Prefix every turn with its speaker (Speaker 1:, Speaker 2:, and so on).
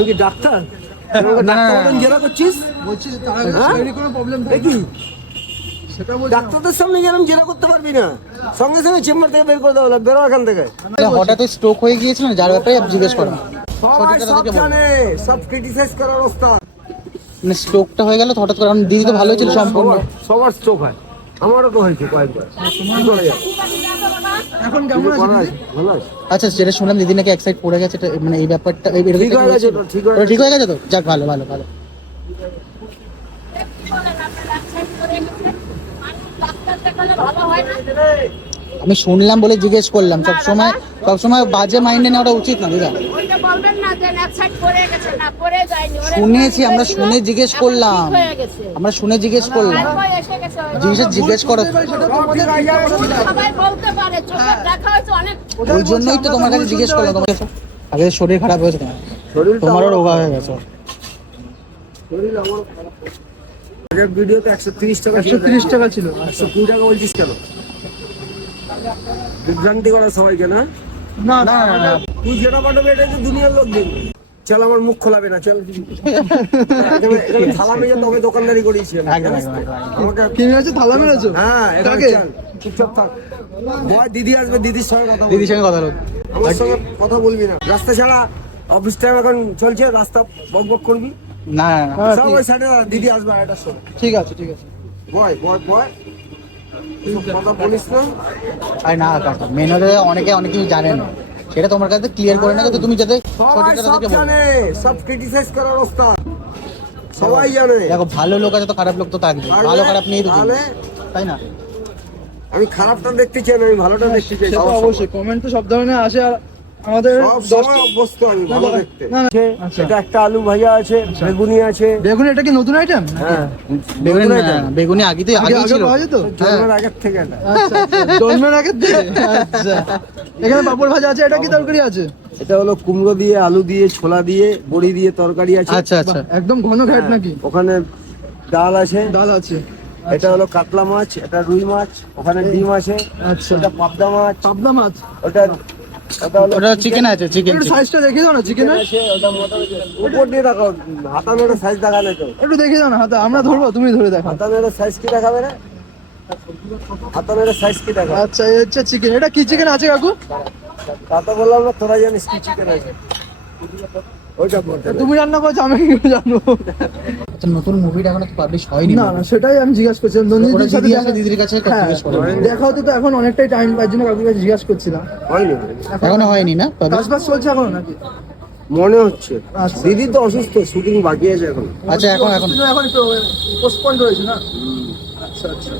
Speaker 1: আমি কি ডাক্তার। জেরা করছিস?
Speaker 2: বলছি যে তার আগে
Speaker 1: হ্যাঁ?
Speaker 2: শরীরে কোনো প্রবলেম
Speaker 1: কি?
Speaker 2: সেটা
Speaker 1: ডাক্তারদের সামনে গেলাম জেরা করতে পারবি না? সঙ্গে সঙ্গে চেম্বার থেকে বের করে দেওয়া বেরো এখান থেকে।
Speaker 3: হঠাৎ স্ট্রোক হয়ে গিয়েছিল না, যার ব্যাপারে জিজ্ঞেস করা
Speaker 1: সবাই সব জানে সব ক্রিটিসাইজ করার অবস্থা।
Speaker 3: মানে স্ট্রোকটা হয়ে গেল হঠাৎ করে দিদি তো ভালো ছিল সম্পূর্ণ।
Speaker 1: সবার চোখ হয়। আমারও তো হয়েছে কয়েকবার?
Speaker 2: এখন কেমন আছে?
Speaker 1: ভালো আছে?
Speaker 3: আচ্ছা যেটা শুনলাম দিদি নাকি এক সাইড পড়ে গেছে এটা মানে এই ব্যাপারটা এই
Speaker 1: ঠিক হয়ে গেছে তো, ঠিক হয়ে
Speaker 3: ঠিক হয়ে গেছে তো? যাক ভালো ভালো ভালো। আমি শুনলাম বলে জিজ্ঞেস করলাম সব সময় সব সময় বাজে মাইন্ডে নেওয়াটা উচিত না দিদা।
Speaker 4: ওইটা বলবেন না যে এক সাইড পড়ে গেছে না পড়ে যায়নি ওরা
Speaker 3: শুনেছি, আমরা শুনে জিজ্ঞেস করলাম।
Speaker 4: ঠিক হয়ে গেছে।
Speaker 3: আমরা শুনে জিজ্ঞেস করলাম। জিনিসটা জিজ্ঞেস করো।
Speaker 1: হয়ে।
Speaker 3: ওই জন্যই তো তোমার কাছে জিজ্ঞেস করলাম তোমার আগে শরীর খারাপ হয়েছে তোমার। তোমারও রোগা হয়ে গেছে।
Speaker 1: শরীর আমার আগের ভিডিওতে একশো তিরিশ টাকা
Speaker 2: একশো তিরিশ টাকা ছিল।
Speaker 1: একশো কুড়ি টাকা বলছিস কেন? বিভ্রান্তি করা সবাইকে না?
Speaker 2: না
Speaker 3: না না না
Speaker 1: তুই যেটা পাঠাবে এটা তো দুনিয়ার লোক দেখবে। চল আমার মুখ খোলাবে না চল। থালা মেজে তোকে দোকানদারি করিয়েছি। আমাকে
Speaker 2: কি থালা মেরেছো?
Speaker 1: হ্যাঁ? চল চুপচাপ থাক। বয় দিদি আসবে দিদির সঙ্গে কথা
Speaker 3: দিদির সঙ্গে কথা বলো।
Speaker 1: আমার সঙ্গে কথা বলবি না। রাস্তা ছাড়া অফিস টাইম এখন চলছে রাস্তা বক বক করবি?
Speaker 3: না না।
Speaker 2: হ্যাঁ,
Speaker 1: সব ওই সাইডে দিদি আসবে আড়াইটার সময়
Speaker 2: ঠিক আছে ঠিক আছে।
Speaker 1: বয় বয় বয়। কথা বলিস না।
Speaker 3: আরে না কাকা মেন হলে অনেকে অনেক কিছু জানে না সেটা তোমার কাছে ক্লিয়ার করে না তুমি যাতে তাদেরকে বলো।
Speaker 1: সব ক্রিটিসাইজ করার অবস্থা সবাই জানে।
Speaker 3: দেখো ভালো লোক আছে তো খারাপ লোক তো থাকবে। ভালো খারাপ নেই তো তাই না?
Speaker 1: আমি খারাপটা দেখতে চাই না আমি ভালোটা দেখতে চাই
Speaker 2: সে তো
Speaker 1: সব সময়।
Speaker 2: অবশ্যই কমেন্ট তো সব ধরনের আসে আর আমাদের
Speaker 1: সব অভ্যস্ত আমি ভালো দেখতে।
Speaker 2: না, না, আচ্ছা।
Speaker 1: এটা একটা আলু ভাজা আছে বেগুনি আছে।
Speaker 2: বেগুন এটা কি নতুন আইটেম
Speaker 1: হ্যাঁ
Speaker 3: বেগুনি। বেগুনি আগে তো
Speaker 2: আগে
Speaker 1: জন্মের আগের থেকে এটা।
Speaker 2: আচ্ছা, আচ্ছা, জন্মের আগে থেকে? আচ্ছা। এখানে পাপড় ভাজা আছে এটা কি তরকারি আছে?
Speaker 1: এটা হলো কুমড়ো দিয়ে আলু দিয়ে ছোলা দিয়ে বড়ি দিয়ে তরকারি আছে।
Speaker 3: আচ্ছা আচ্ছা।
Speaker 2: একদম ঘন ঘাট নাকি?
Speaker 1: ওখানে ডাল আছে।
Speaker 2: ডাল আছে।
Speaker 1: এটা হলো কাতলা মাছ এটা রুই মাছ ওখানে ডিম আছে
Speaker 2: আচ্ছা।
Speaker 1: এটা পাবদা মাছ।
Speaker 2: পাবদা মাছ?
Speaker 1: ওটা ওটা হলো
Speaker 3: চিকেন আছে চিকেন
Speaker 2: সাইজটা দেখিয়ে দাও না চিকেনের
Speaker 1: আছে ওটা মোটামুটি উপর দিয়ে রাখো হাতানোর সাইজ দেখালে তো।
Speaker 2: একটু দেখিয়ে দাও না হাতে আমরা ধরবো তুমি ধরে দেখো
Speaker 1: হাতানোর সাইজ কি দেখাবে সাইজ কি দেখাবে
Speaker 2: আচ্ছা এই হচ্ছে চিকেন এটা কি চিকেন আছে কাকু?
Speaker 1: তা তো বললাম না তোরা জানিস কি চিকেন আছে। ওইটা
Speaker 2: তুমি রান্না করছ আমি কি
Speaker 3: আচ্ছা নতুন মুভিটা এখনও পাবলিশ হয়নি
Speaker 2: না না সেটাই আমি জিজ্ঞাসা করছিলাম। সাথে
Speaker 3: দিদি আছে দিদির কাছে
Speaker 2: হ্যাঁ,
Speaker 3: জিজ্ঞেস
Speaker 2: দেখা হতো তো এখন অনেকটাই টাইম পাওয়ার জন্য কাকুর কাছে জিজ্ঞাসা করছিলাম।
Speaker 1: হয়নি। হয়নি।
Speaker 3: এখনও হয়নি না?
Speaker 2: কাজ
Speaker 3: publish?
Speaker 2: বাজ চলছে এখন নাকি?
Speaker 1: মনে হচ্ছে।
Speaker 2: আচ্ছা।
Speaker 1: দিদি তো অসুস্থ শুটিং বাকি আছে এখন।
Speaker 3: আচ্ছা এখন এখন।
Speaker 2: এখন একটু পোস্টপন্ড হয়েছে না? আচ্ছা আচ্ছা।